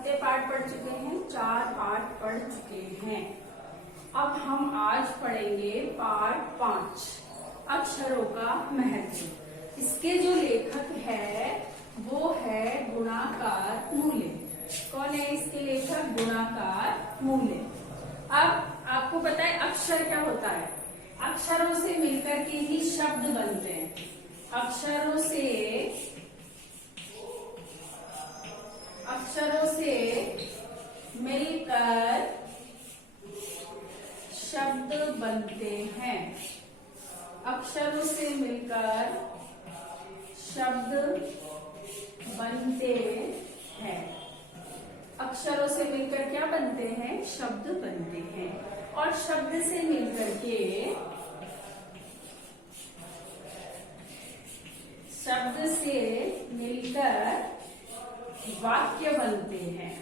कितने पाठ पढ़ चुके हैं? 4 पाठ पढ़ चुके हैं। अब हम आज पढ़ेंगे पाठ 5, अक्षरों का महत्व। इसके जो लेखक है वो है गुणाकार मूल्य। कौन है इसके लेखक? गुणाकार मूल्य। अब आपको पता है अक्षर क्या होता है? अक्षरों से मिलकर के ही शब्द बनते हैं। अक्षरों से मिलकर शब्द बनते हैं। अक्षरों से मिलकर शब्द बनते हैं। अक्षरों से मिलकर क्या बनते हैं? शब्द बनते हैं। और शब्द से मिलकर वाक्य बनते हैं।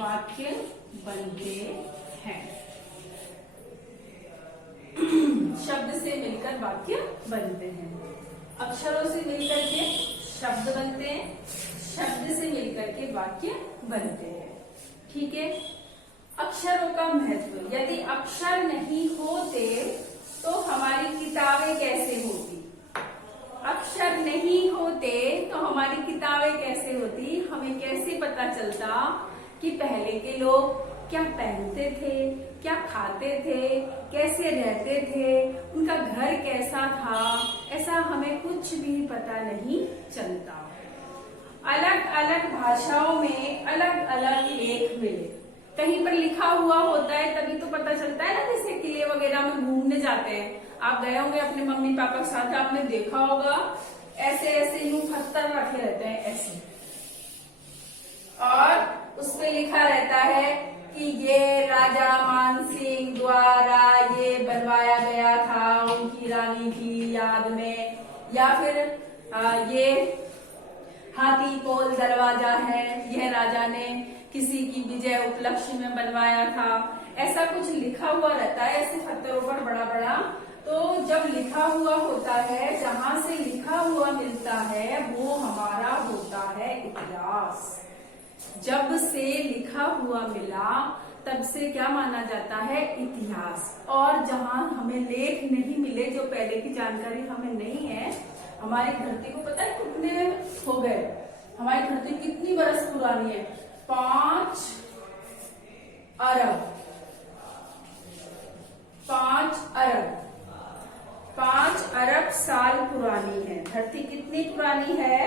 वाक्य बनते हैं। शब्द से मिलकर वाक्य बनते हैं। अक्षरों से मिलकर के शब्द बनते हैं। शब्द से मिलकर के वाक्य बनते हैं। ठीक है। अक्षरों का महत्व। यदि अक्षर नहीं होते तो हमारी किताबें कैसे होती? अक्षर नहीं होते तो हमारी किताबें कैसे होती? हमें कैसे पता चलता कि पहले के लोग क्या पहनते थे, क्या खाते थे, कैसे रहते थे, उनका घर कैसा था? ऐसा हमें कुछ भी पता नहीं चलता। अलग अलग भाषाओं में अलग अलग लेख मिले। कहीं पर लिखा हुआ होता है तभी तो पता चलता है ना। जैसे किले वगैरह में घूमने जाते हैं, आप गए होंगे अपने मम्मी पापा के साथ, आपने देखा होगा ऐसे ऐसे यूं पत्थर रखे रहते हैं ऐसे, और उस पे लिखा रहता है कि ये राजा मानसिंह द्वारा ये बनवाया गया था उनकी रानी की याद में, या फिर ये हाथी पोल दरवाजा है, यह राजा ने किसी की विजय उपलक्ष्य में बनवाया था। ऐसा कुछ लिखा हुआ रहता है ऐसे पत्थरों पर बड़ा बड़ा। तो जब लिखा हुआ होता है, जहां से लिखा हुआ मिलता है वो हमारा होता है इतिहास। जब से लिखा हुआ मिला तब से क्या माना जाता है? इतिहास। और जहां हमें लेख नहीं मिले, जो पहले की जानकारी हमें नहीं है, हमारी धरती को पता है कितने हो गए? हमारी धरती कितनी बरस पुरानी है? 5 अरब। 5 अरब साल पुरानी है धरती। कितनी पुरानी है?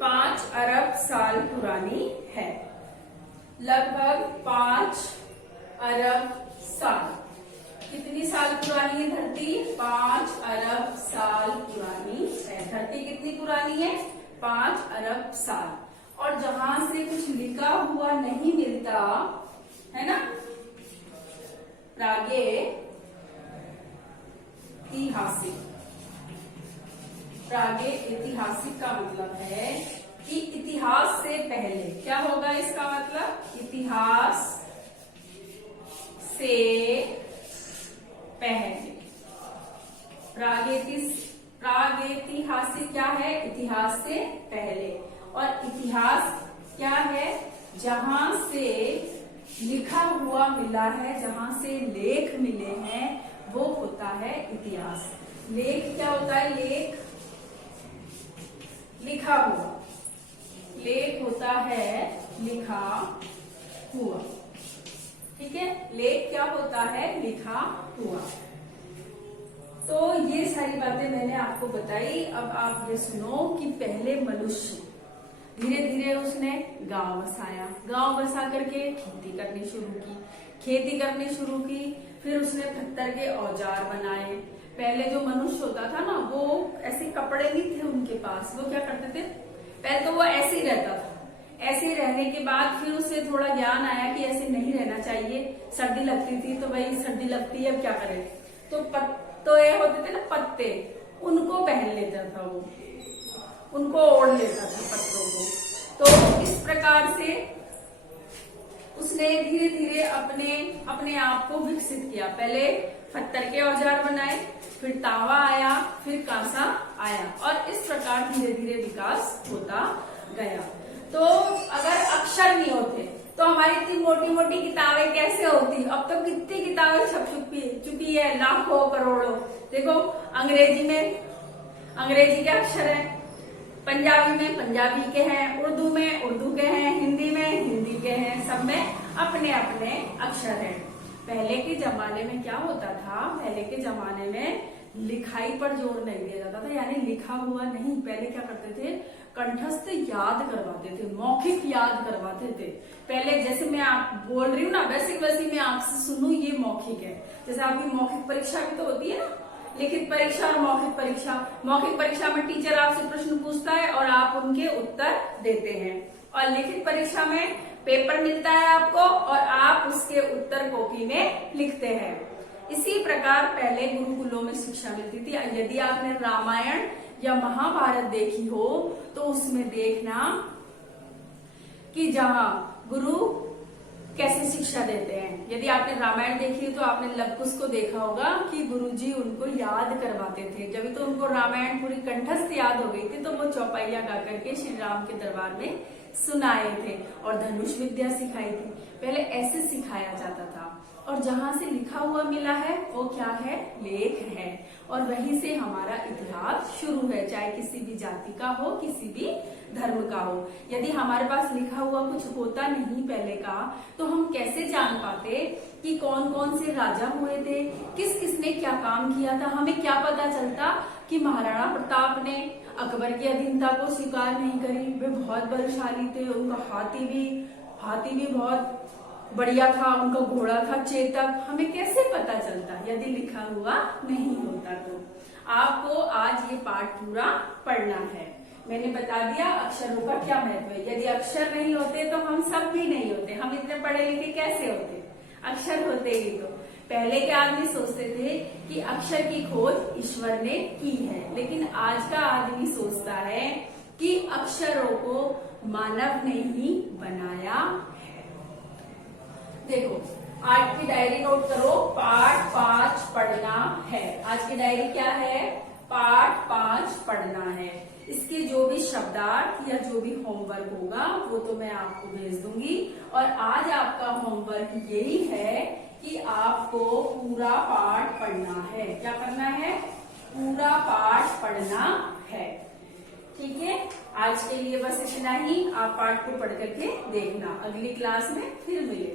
5 अरब साल पुरानी है। लगभग 5 अरब साल। कितनी साल पुरानी है धरती? 5 अरब साल पुरानी है धरती। कितनी पुरानी है? 5 अरब साल। और जहां से कुछ लिखा हुआ नहीं मिलता है ना, प्रागैतिहासिक। प्रागैतिहासिक का मतलब है कि इतिहास से पहले। क्या होगा इसका मतलब? इतिहास से पहले। प्रागैतिहासिक क्या है? इतिहास से पहले। और इतिहास क्या है? जहां से लिखा हुआ मिला है, जहां से लेख मिले हैं, वो होता है इतिहास। लेख क्या होता है? लेख लिखा हुआ। लेख होता है लिखा हुआ। ठीक है। लेख क्या होता है? लिखा हुआ। तो ये सारी बातें मैंने आपको बताई। अब आप ये सुनो कि पहले मनुष्य धीरे धीरे उसने गांव बसाया। गांव बसा करके खेती करनी शुरू की। खेती करनी शुरू की, फिर उसने पत्थर के औजार बनाए। पहले जो मनुष्य होता था ना, वो ऐसे कपड़े नहीं थे उनके पास। वो क्या करते थे? पहले तो वो ऐसे ही रहता था। ऐसे ही रहने के बाद फिर उसे थोड़ा ज्ञान आया कि ऐसे नहीं रहना चाहिए। सर्दी लगती थी तो भाई सर्दी लगती है, अब क्या करे? तो ये होते थे ना पत्ते, उनको पहन लेता था वो, उनको ओढ़ लेता था पत्तों को। तो इस प्रकार से उसने धीरे धीरे अपने आप को विकसित किया। पहले पत्थर के औजार बनाए, फिर तावा आया, फिर कांसा आया, और इस प्रकार धीरे धीरे विकास होता गया। तो अगर अक्षर नहीं होते तो हमारी इतनी मोटी मोटी किताबें कैसे होती। अब तो कितनी किताबें छप चुकी है, लाखों करोड़ों। देखो अंग्रेजी में अंग्रेजी के अक्षर है, पंजाबी में पंजाबी के हैं, उर्दू में उर्दू के हैं, हिंदी में हिंदी के हैं, सब में अपने अपने अक्षर हैं। पहले के जमाने में क्या होता था, पहले के जमाने में लिखाई पर जोर नहीं दिया जाता था, यानी लिखा हुआ नहीं। पहले क्या करते थे, कंठस्थ याद करवाते थे, मौखिक याद करवाते थे। पहले जैसे मैं आप बोल रही हूँ ना, वैसे मैं आपसे सुनूं, ये मौखिक है। जैसे आपकी मौखिक परीक्षा भी तो होती है ना, लिखित परीक्षा और मौखिक परीक्षा। मौखिक परीक्षा में टीचर आपसे प्रश्न पूछता है और आप उनके उत्तर देते हैं, और लिखित परीक्षा में पेपर मिलता है आपको और आप उसके उत्तर कॉपी में लिखते हैं। इसी प्रकार पहले गुरुकुलों में शिक्षा मिलती थी। यदि आपने रामायण या महाभारत देखी हो तो उसमें देखना कि जहां गुरु कैसे शिक्षा देते हैं। यदि आपने रामायण देखी है तो आपने लवकुश को देखा होगा कि गुरुजी उनको याद करवाते थे। जब तो उनको रामायण पूरी कंठस्थ याद हो गई थी तो वो चौपाइया गा करके श्री राम के दरबार में सुनाए थे, और धनुष विद्या सिखाई थी। पहले ऐसे सिखाया जाता था, और जहां से लिखा हुआ मिला है वो क्या है, लेख है, और वहीं से हमारा इतिहास शुरू है, चाहे किसी भी जाति का हो, किसी भी धर्म का हो। यदि हमारे पास लिखा हुआ कुछ होता नहीं पहले का, तो हम कैसे जान पाते कि कौन कौन से राजा हुए थे, किस किसने क्या काम किया था। हमें क्या पता चलता कि महाराणा प्रताप ने अकबर की अधीनता को स्वीकार नहीं करी, वे बहुत बलशाली थे, उनका हाथी भी बहुत बढ़िया था, उनका घोड़ा था चेतक। हमें कैसे पता चलता यदि लिखा हुआ नहीं होता। तो आपको आज ये पाठ पूरा पढ़ना है। मैंने बता दिया अक्षरों का क्या महत्व है। यदि अक्षर नहीं होते तो हम सब भी नहीं होते। हम इतने पढ़े लिखे कैसे होते, अक्षर होते ही तो। पहले के आदमी सोचते थे कि अक्षर की खोज ईश्वर ने की है, लेकिन आज का आदमी सोचता है कि अक्षरों को मानव ने ही बनाया है। देखो आज की डायरी नोट करो, पाठ 5 पढ़ना है। आज की डायरी क्या है, पाठ 5 पढ़ना है। इसके जो भी शब्दार्थ या जो भी होमवर्क होगा वो तो मैं आपको भेज दूंगी, और आज आपका होमवर्क यही है कि आपको पूरा पाठ पढ़ना है। क्या करना है, पूरा पाठ पढ़ना है। ठीक है, आज के लिए बस इतना ही। आप पाठ को पढ़ करके देखना, अगली क्लास में फिर मिलेंगे।